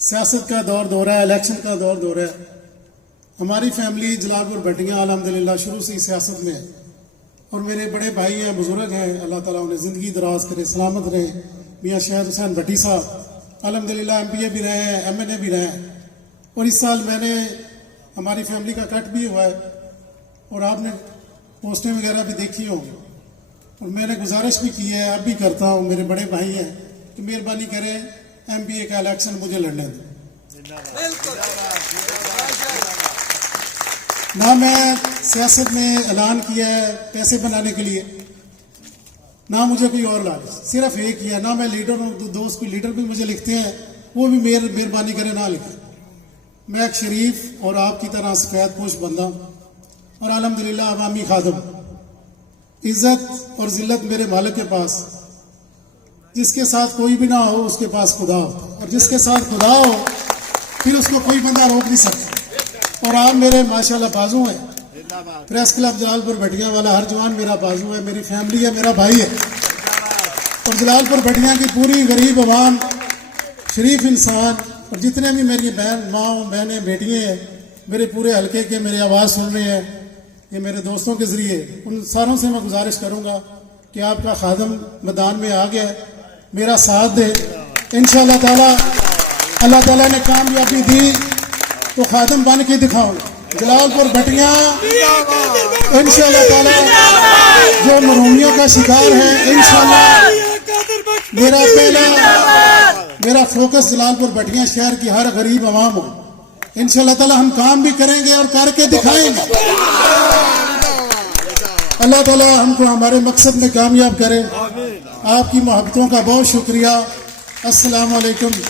سیاست کا دور ہے، الیکشن کا دور ہے. ہماری فیملی جلال پور بھٹیاں الحمدللہ شروع سے ہی سیاست میں ہے، اور میرے بڑے بھائی ہیں، بزرگ ہیں، اللہ تعالیٰ انہیں زندگی دراز کرے، سلامت رہے. میاں شہید حسین بھٹی صاحب الحمدللہ MP بھی رہے ہیں، MNA بھی رہے ہیں. اور اس سال میں نے ہماری فیملی کا کٹ بھی ہوا ہے، اور آپ نے پوسٹیں وغیرہ بھی دیکھی ہوں گی. اور میں نے گزارش بھی کی ہے، اب بھی کرتا ہوں، میرے بڑے بھائی ہیں کہ مہربانی کریں MPA کا الیکشن مجھے لڑنے دیں. نہ میں سیاست میں اعلان کیا ہے پیسے بنانے کے لیے، نہ مجھے کوئی اور لالچ، صرف ایک ہی ہے. نہ میں لیڈر ہوں، دوست بھی لیڈر بھی مجھے لکھتے ہیں، وہ بھی مہربانی کریں نہ لکھیں. میں ایک شریف اور آپ کی طرح سفید پوش بندہ ہوں، اور الحمدللہ عوامی خادم. عزت اور ذلت میرے مالک کے پاس. جس کے ساتھ کوئی بھی نہ ہو اس کے پاس خدا ہوتا ہے، اور جس کے ساتھ خدا ہو پھر اس کو کوئی بندہ روک نہیں سکتا. اور آپ میرے ماشاءاللہ بازو ہیں. پریس کلب جلال پور بھٹیاں والا ہر جوان میرا بازو ہے، میری فیملی ہے، میرا بھائی ہے. اور جلال پور بھٹیاں کی پوری غریب عوام، شریف انسان، اور جتنے بھی میری ماں بہنیں بیٹیاں ہیں، میرے پورے حلقے کے میری آواز سن رہے ہیں، یہ میرے دوستوں کے ذریعے، ان ساروں سے میں گزارش کروں گا کہ آپ کا خادم میدان میں آ گیا، میرا ساتھ دے. انشاءاللہ تعالی اللہ تعالیٰ نے کامیابی دی تو خادم بن کے دکھاؤں. جلال پور بھٹیاں انشاءاللہ تعالی جو محرومیوں کا شکار ہے، انشاءاللہ میرا فوکس جلال پور بھٹیاں شہر کی ہر غریب عوام ہو. انشاءاللہ تعالی ہم کام بھی کریں گے اور کر کے دکھائیں گے. اللہ تعالی ہم کو ہمارے مقصد میں کامیاب کرے. آپ کی محبتوں کا بہت شکریہ. السلام علیکم.